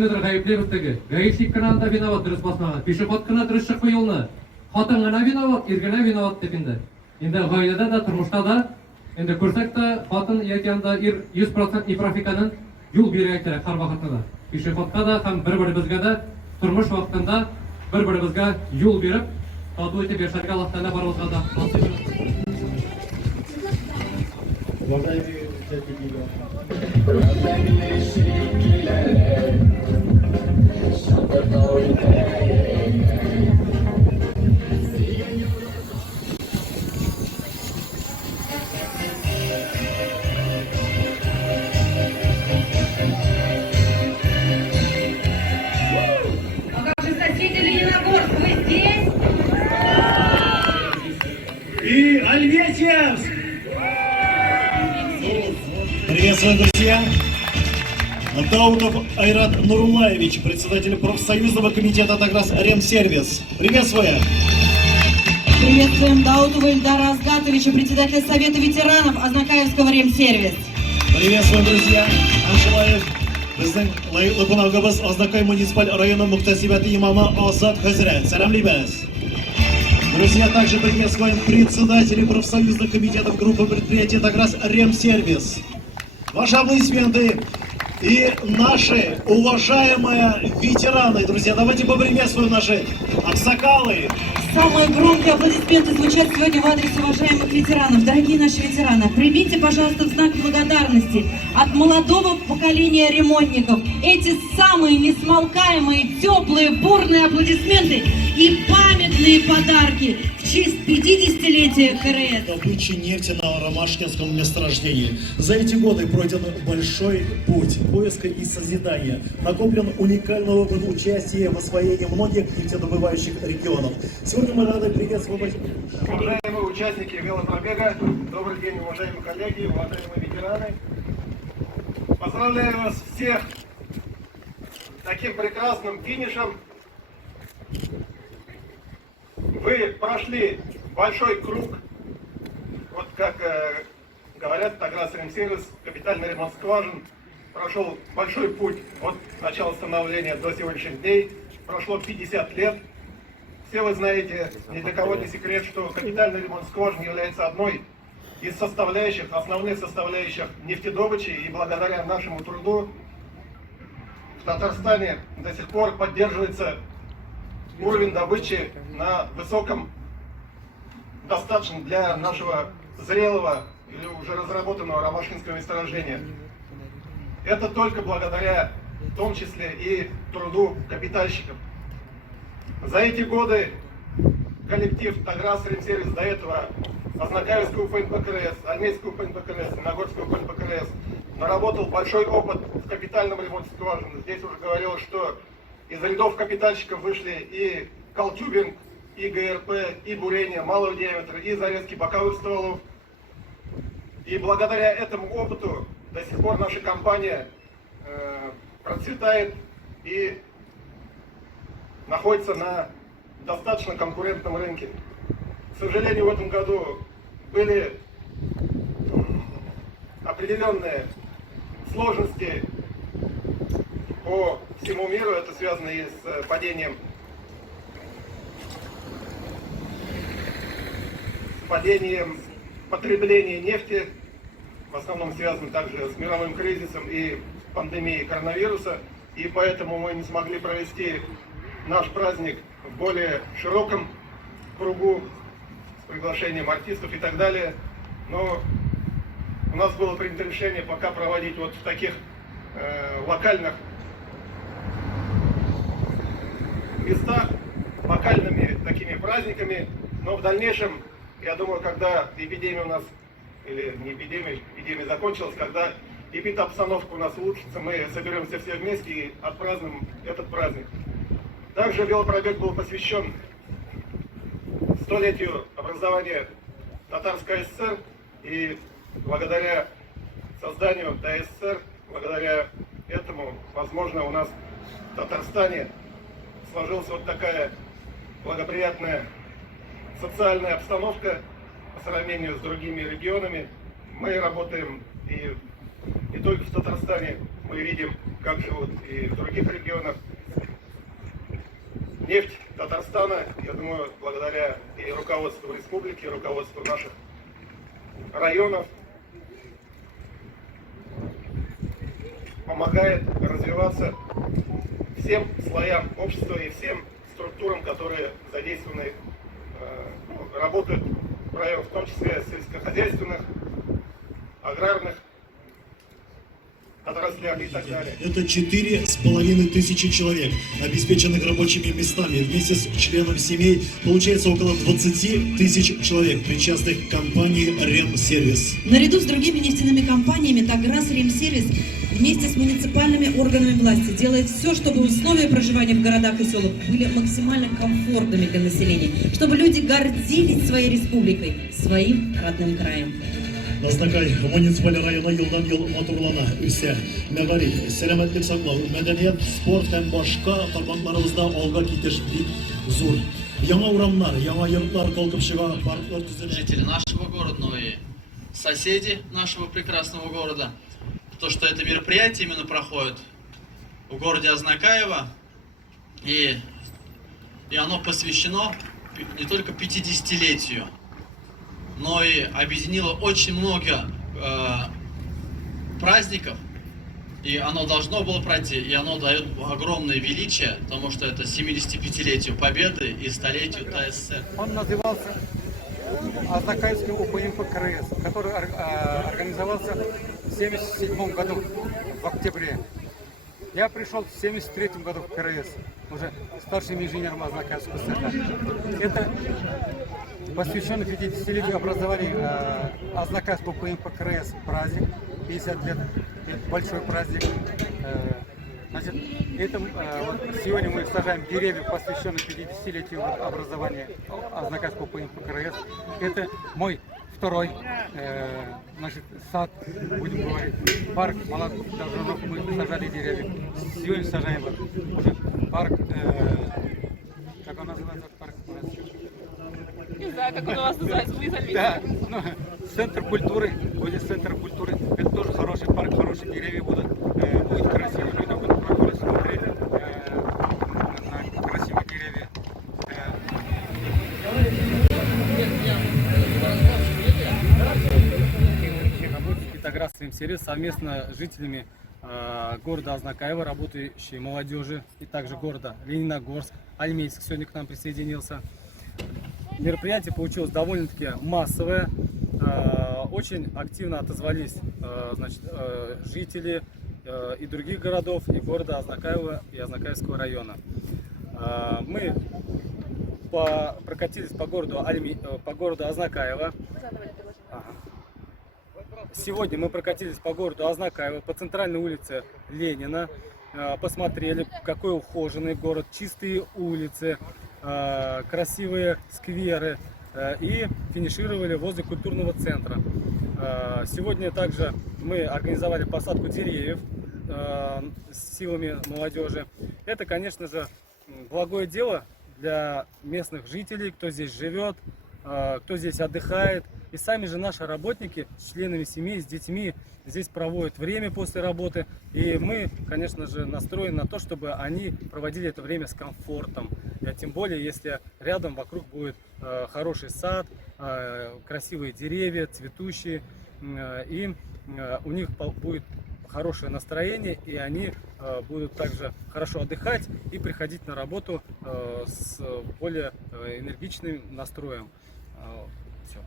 кемнедір ғайыплебіздігі. Гаишник кінанда виноват дұрыс басмаған. Пешеход кіна дұрыс шықпай олны. Хатын ғана виноват, иргіна виноват деп енді. Енді ғайлада да, тұрмышта да, енді көрсек та, хатын ертеңді 100% ипрафиканың юл бере керек қар вақытында да. Пешеходқа да, һәм бір-бірімізге де, тұрмыш вақытында бір-бірімізге юл беріп, тату етіп яшәргә Аллаһтан да барыбызга да насыйп етсен. И Альметьевск! Приветствую, друзья! Даутов Айрат Нурулаевич, председатель профсоюзного комитета «Таграс Ремсервис». Приветствую! Приветствуем Даутова Ильдара Азгатовича, председателя Совета ветеранов Азнакаевского Ремсервис. Приветствуем, друзья! Аншалаев, біздің лайыклы қонағымыз Азнакай муниципаль районы муктасибаты имамы Азат Хазрат. Салам-лейбас! Друзья, также приветствуем председателей профсоюзных комитетов группы предприятий «Таграс Ремсервис». Ваши аплодисменты и наши уважаемые ветераны. Друзья, давайте поприветствуем наши аксакалы. Самые громкие аплодисменты звучат сегодня в адрес уважаемых ветеранов. Дорогие наши ветераны, примите, пожалуйста, в знак благодарности от молодого поколения ремонтников эти самые несмолкаемые, теплые, бурные аплодисменты и памятные подарки в честь 50-летия ХРС. Добычи нефти на Ромашкинском месторождении. За эти годы пройден большой путь поиска и созидания. Накоплен уникальный опыт участия в освоении многих нефтедобывающих регионов. Сегодня мы рады приветствовать уважаемые участники велопробега. Добрый день, уважаемые коллеги, уважаемые ветераны. Поздравляю вас всех с таким прекрасным финишем. Вы прошли большой круг, вот как говорят, Таграс Ремсервис, капитальный ремонт скважин, прошел большой путь от начала становления до сегодняшних дней, прошло 50 лет. Все вы знаете, ни для кого не секрет, что капитальный ремонт скважин является одной из составляющих, основных составляющих нефтедобычи, и благодаря нашему труду в Татарстане до сих пор поддерживается уровень добычи на высоком, достаточно для нашего зрелого или уже разработанного ромашкинского месторождения. Это только благодаря, в том числе, и труду капитальщиков. За эти годы коллектив Таграс Ремсервис, до этого Азнакаевского ФНПКРС, Альметьевского ФНПКРС, Нагорского ФНПКРС, наработал большой опыт в капитальном ремонте скважин. Здесь уже говорилось, что из рядов капитальщиков вышли и колтюбинг, и ГРП, и бурение малого диаметра, и зарезки боковых стволов. И благодаря этому опыту до сих пор наша компания процветает и находится на достаточно конкурентном рынке. К сожалению, в этом году были определенные сложности по всему миру. Это связано и с падением потребления нефти, в основном связано также с мировым кризисом и пандемией коронавируса. И поэтому мы не смогли провести наш праздник в более широком кругу, с приглашением артистов и так далее. Но у нас было принято решение пока проводить вот в таких локальных местах, локальными такими праздниками. Но в дальнейшем, я думаю, когда эпидемия у нас, или не эпидемия, эпидемия закончилась, когда эпидобстановка у нас улучшится, мы соберемся все вместе и отпразднуем этот праздник. Также велопробег был посвящен столетию образования Татарской ССР, и благодаря созданию ТССР, благодаря этому, возможно, у нас в Татарстане сложилась вот такая благоприятная социальная обстановка по сравнению с другими регионами. Мы работаем и не только в Татарстане, мы видим, как живут и в других регионах. Нефть Татарстана, я думаю, благодаря и руководству республики, и руководству наших районов, помогает развиваться всем слоям общества и всем структурам, которые задействованы, работают в районах, в том числе сельскохозяйственных, аграрных отраслях и так далее. Это 4500 человек, обеспеченных рабочими местами. Вместе с членами семей получается около 20 тысяч человек, причастных к компании «Ремсервис». Наряду с другими нефтяными компаниями Таграс Ремсервис вместе с муниципальными органами власти делает все, чтобы условия проживания в городах и селах были максимально комфортными для населения, чтобы люди гордились своей республикой, своим родным краем. Азнакай муниципаль районы елдан ел матурлана, үсә, мәгариф, сәламәтлек саклау, мәдәният, спорт һәм башка тармакларыбызда алга китеш бик зур. Яңа урамнар, яңа йортлар калкып чыга, парклар төзелә. Жители нашего города, но и соседи нашего прекрасного города. То, что это мероприятие именно проходит в городе Азнакаево, и оно посвящено не только 50-летию, но и объединило очень много праздников, и оно должно было пройти, и оно дает огромное величие, потому что это 75-летию Победы и столетию ТССР. Он назывался Азнакаевский УПМ КРС, который организовался в 1977 году, в октябре. Я пришел в 1973 году в КРС, уже старшим инженером Азнакаевского цеха. Это посвященный 50-летию образования Азнакаевского УПМ КРС праздник, 50 лет, это большой праздник. Значит, вот сегодня мы сажаем деревья, посвященные 50-летию образования Азнакаевского УПМ КРС. Это мой второй значит, сад, будем говорить, парк молодых долженов, мы сажали деревья. Сегодня сажаем уже парк, как он называется, парк? Не знаю, как он у вас называется, вы из Альвии. Да, ну, центр культуры, вот здесь центр культуры, это тоже хороший парк, хорошие деревья будут, будет красиво, люди будут проходить, смотреть, красивые деревья. Работает Таграс Ремсервис совместно с жителями города Азнакаева, работающей молодежи, и также города Лениногорск, Альмейск сегодня к нам присоединился. Мероприятие получилось довольно-таки массовое, очень активно отозвались значит, жители и других городов, и города Азнакаева, и Азнакаевского района. Мы прокатились по городу Азнакаево. Сегодня мы прокатились по городу Азнакаево, по центральной улице Ленина, посмотрели, какой ухоженный город, чистые улицы, красивые скверы, и финишировали возле культурного центра. Сегодня также мы организовали посадку деревьев с силами молодежи. Это, конечно же, благое дело для местных жителей, кто здесь живет, кто здесь отдыхает. И сами же наши работники с членами семей, с детьми здесь проводят время после работы. И мы, конечно же, настроены на то, чтобы они проводили это время с комфортом. Тем более, если рядом вокруг будет хороший сад, красивые деревья, цветущие. И у них будет хорошее настроение, и они будут также хорошо отдыхать и приходить на работу с более энергичным настроем. Все.